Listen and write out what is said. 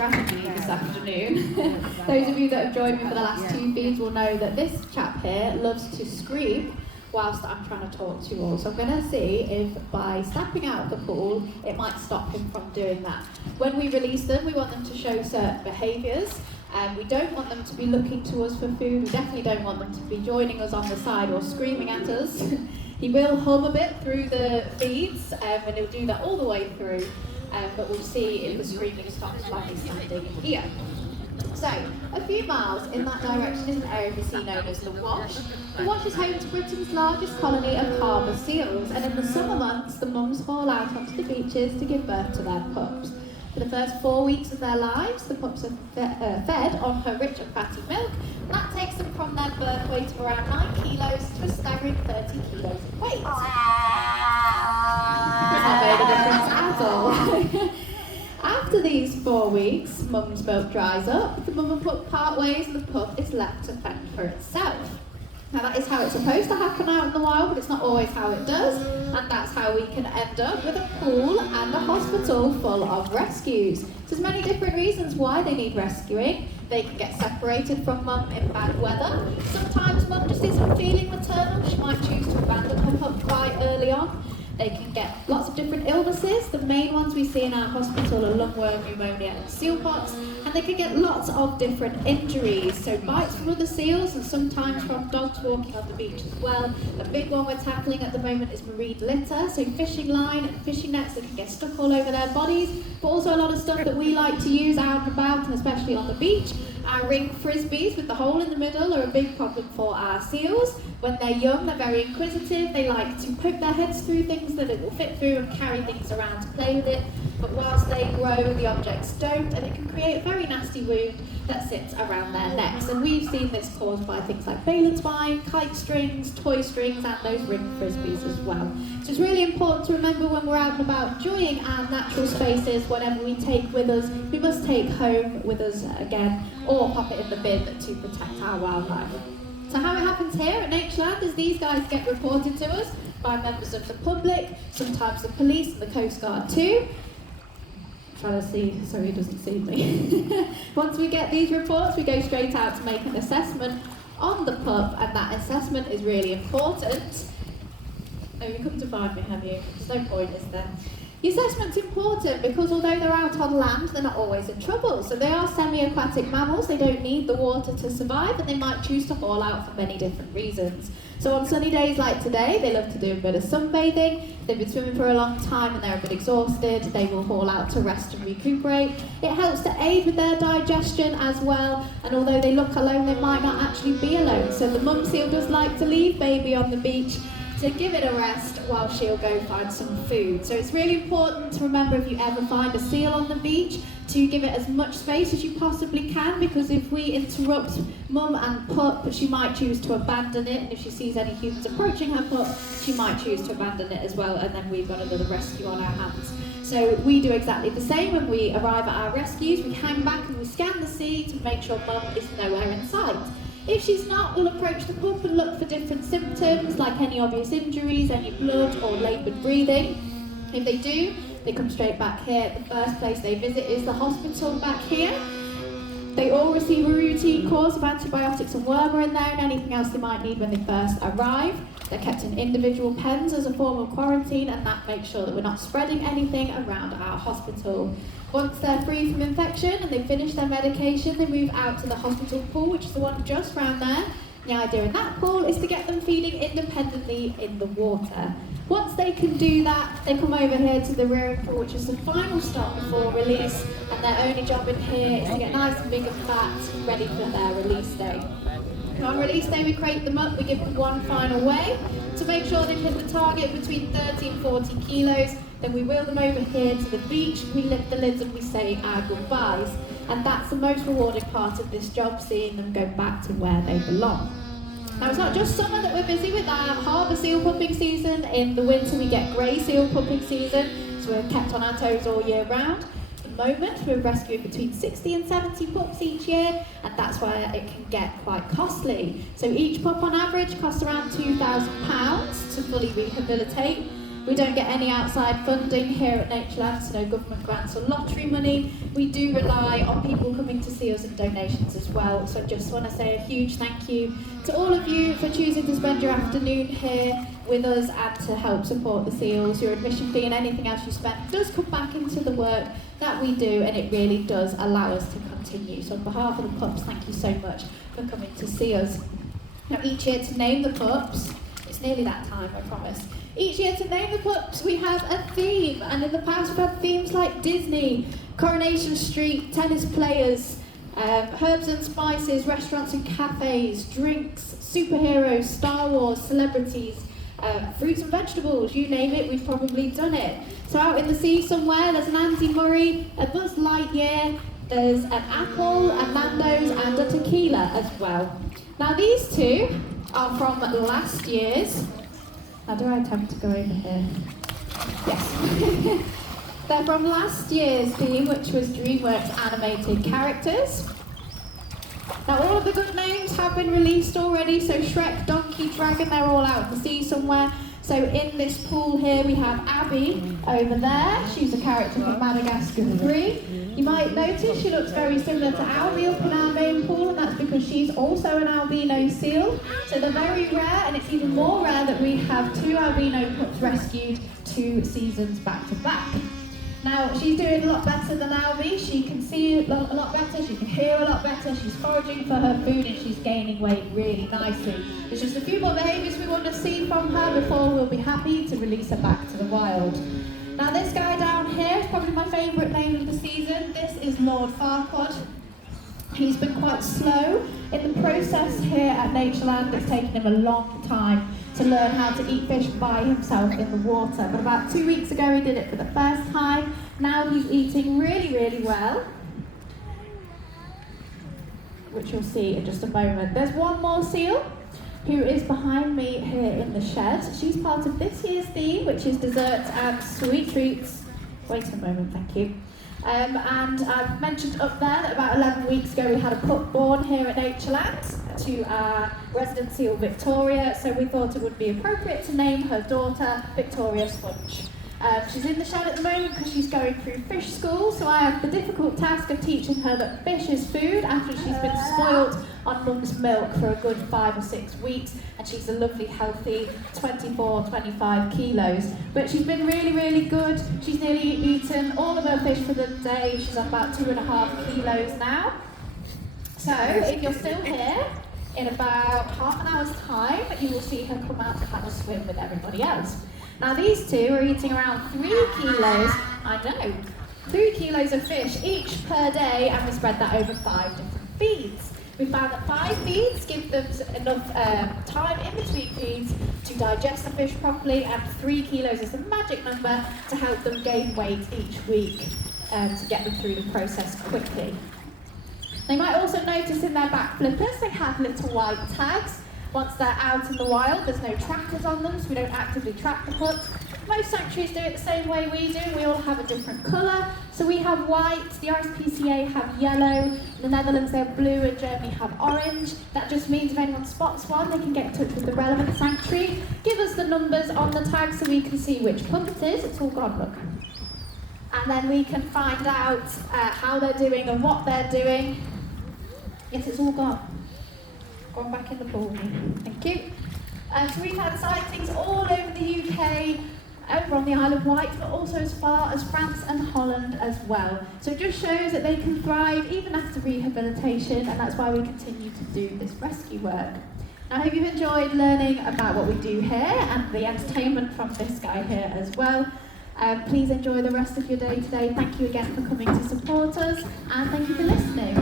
strategy this afternoon. Those of you that have joined me for the last two feeds will know that this chap here loves to scream whilst I'm trying to talk to you all. So I'm going to see if by stepping out of the pool, it might stop him from doing that. When we release them, we want them to show certain behaviours. We don't want them to be looking to us for food. We definitely don't want them to be joining us on the side or screaming at us. He will hum a bit through the feeds, and he'll do that all the way through. But we'll see if the screaming stops while he's standing here. So, a few miles in that direction is an area we see known as the Wash. The Wash is home to Britain's largest colony of harbour seals, and in the summer months, the mums haul out onto the beaches to give birth to their pups. For the first 4 weeks of their lives, the pups are fed on her rich and fatty milk, and that takes them from their birth weight of around 9 kilos to a staggering 30 kilos of weight. It's not made a difference at all. After these 4 weeks, mum's milk dries up, the mum and pup part ways, and the pup is left to fend for itself. Now that is how it's supposed to happen out in the wild, but it's not always how it does, and that's how we can end up with a pool and a hospital full of rescues. So there's many different reasons why they need rescuing. They can get separated from mum in bad weather. Sometimes mum just isn't feeling maternal, she might choose to abandon her pup quite early on. They can get lots of different illnesses. The main ones we see in our hospital are lungworm, pneumonia and sealpox, and they can get lots of different injuries. So bites from other seals and sometimes from dogs walking on the beach as well. A big one we're tackling at the moment is marine litter, so fishing line and fishing nets that can get stuck all over their bodies, but also a lot of stuff that we like to use out and about, and especially on the beach. Our ring frisbees with the hole in the middle are a big problem for our seals. When they're young, they're very inquisitive. They like to poke their heads through things that it will fit through and carry things around to play with it. But whilst they grow, the objects don't, and it can create a very nasty wound that sits around their necks. And we've seen this caused by things like balance twine, kite strings, toy strings, and those ring frisbees as well. So it's really important to remember when we're out and about enjoying our natural spaces, whatever we take with us, we must take home with us again, or pop it in the bin to protect our wildlife. So how it happens here at Natureland is these guys get reported to us by members of the public, sometimes the police and the Coast Guard too. I'm trying to see so he doesn't see me. Once we get these reports, we go straight out to make an assessment on the pup, and that assessment is really important. Oh, you come to find me, have you? There's no point, is there? The assessment's important because although they're out on land, they're not always in trouble. So they are semi-aquatic mammals, they don't need the water to survive, and they might choose to haul out for many different reasons. So on sunny days like today, they love to do a bit of sunbathing. If they've been swimming for a long time and they're a bit exhausted, they will haul out to rest and recuperate. It helps to aid with their digestion as well, and although they look alone, they might not actually be alone. So the mum seal does like to leave baby on the beach to give it a rest while she'll go find some food. So it's really important to remember, if you ever find a seal on the beach, to give it as much space as you possibly can, because if we interrupt mum and pup, she might choose to abandon it, and if she sees any humans approaching her pup, she might choose to abandon it as well, and then we've got another rescue on our hands. So we do exactly the same when we arrive at our rescues. We hang back and we scan the sea to make sure mum is nowhere in sight. If she's not, we'll approach the pup and look for different symptoms, like any obvious injuries, any blood or laboured breathing. If they do, they come straight back here. The first place they visit is the hospital back here. They all receive a routine course of antibiotics and wormer in there, and anything else they might need when they first arrive. They're kept in individual pens as a form of quarantine, and that makes sure that we're not spreading anything around our hospital. Once they're free from infection and they've finished their medication, they move out to the hospital pool, which is the one just round there. The idea in that pool is to get them feeding independently in the water. Once they can do that, they come over here to the rearing pool, which is the final stop before release, and their only job in here is to get nice and big and fat, ready for their release day. On release day, we crate them up, we give them one final weigh to make sure they've hit the target between 30 and 40 kilos. Then we wheel them over here to the beach, we lift the lids and we say our goodbyes. And that's the most rewarding part of this job, seeing them go back to where they belong. Now it's not just summer that we're busy with our harbour seal pupping season. In the winter we get grey seal pupping season, so we're kept on our toes all year round. At the moment we're rescuing between 60 and 70 pups each year, and that's where it can get quite costly. So each pup on average costs around £2,000 to fully rehabilitate. We don't get any outside funding here at Natureland, so no government grants or lottery money. We do rely on people coming to see us and donations as well. So I just want to say a huge thank you to all of you for choosing to spend your afternoon here with us and to help support the seals. Your admission fee and anything else you spend does come back into the work that we do, and it really does allow us to continue. So on behalf of the pups, thank you so much for coming to see us. Now each year to name the pups, it's nearly that time, I promise. Each year to name the pups, we have a theme, and in the past we've had themes like Disney, Coronation Street, tennis players, herbs and spices, restaurants and cafes, drinks, superheroes, Star Wars, celebrities, fruits and vegetables, you name it, we've probably done it. So out in the sea somewhere, there's an Andy Murray, a Buzz Lightyear, there's an Apple, a Nando's and a tequila as well. Now these two are from last year's. How do I attempt to go over here? Yes. They're from last year's theme, which was DreamWorks animated characters. Now all of the good names have been released already, so Shrek, Donkey, Dragon, they're all out in the sea somewhere. So in this pool here we have Abby over there. She's a character from Madagascar 3. You might notice she looks very similar to Albie up in our main pool, and that's because she's also an albino seal. So they're very rare, and it's even more rare that we have 2 albino pups rescued 2 seasons back to back. Now, she's doing a lot better than Albie. She can see a lot better, she can hear a lot better, she's foraging for her food, and she's gaining weight really nicely. There's just a few more behaviours we want to see from her before we'll be happy to release her back to the wild. Now, this guy down here is probably my favourite name of the season. This is Lord Farquaad. He's been quite slow in the process here at Natureland. It's taken him a long time to learn how to eat fish by himself in the water. But about 2 weeks ago he did it for the first time. Now he's eating really, really well, which you'll see in just a moment. There's one more seal who is behind me here in the shed. She's part of this year's theme, which is desserts and sweet treats. Wait a moment, thank you. And I've mentioned up there that about 11 weeks ago we had a pup born here at Natureland to our resident seal Victoria, so we thought it would be appropriate to name her daughter Victoria Sponge. She's in the shed at the moment because she's going through fish school, so I have the difficult task of teaching her that fish is food after she's been spoilt on mum's milk for a good 5 or 6 weeks, and she's a lovely healthy 24, 25 kilos. But she's been really, really good. She's nearly eaten all of her fish for the day. She's about 2.5 kilos now. So if you're still here, in about half an hour's time, you will see her come out to have a swim with everybody else. Now these two are eating around 3 kilos, 3 kilos of fish each per day, and we spread that over 5 different feeds. We found that 5 feeds give them enough time in between feeds to digest the fish properly, and 3 kilos is the magic number to help them gain weight each week to get them through the process quickly. They might also notice in their back flippers they have little white tags. Once they're out in the wild, there's no trackers on them, so we don't actively track the pups. Most sanctuaries do it the same way we do. We all have a different colour. So we have white, the RSPCA have yellow, the Netherlands they have blue, and Germany have orange. That just means if anyone spots one, they can get in touch with the relevant sanctuary. Give us the numbers on the tag so we can see which pup it is. It's all gone, look. And then we can find out how they're doing and what they're doing. Yes, it's all gone. Gone back in the pool. Thank you. So we've had sightings all over the UK, over on the Isle of Wight, but also as far as France and Holland as well. So it just shows that they can thrive even after rehabilitation, and that's why we continue to do this rescue work. Now, I hope you've enjoyed learning about what we do here and the entertainment from this guy here as well. Please enjoy the rest of your day today. Thank you again for coming to support us, and thank you for listening.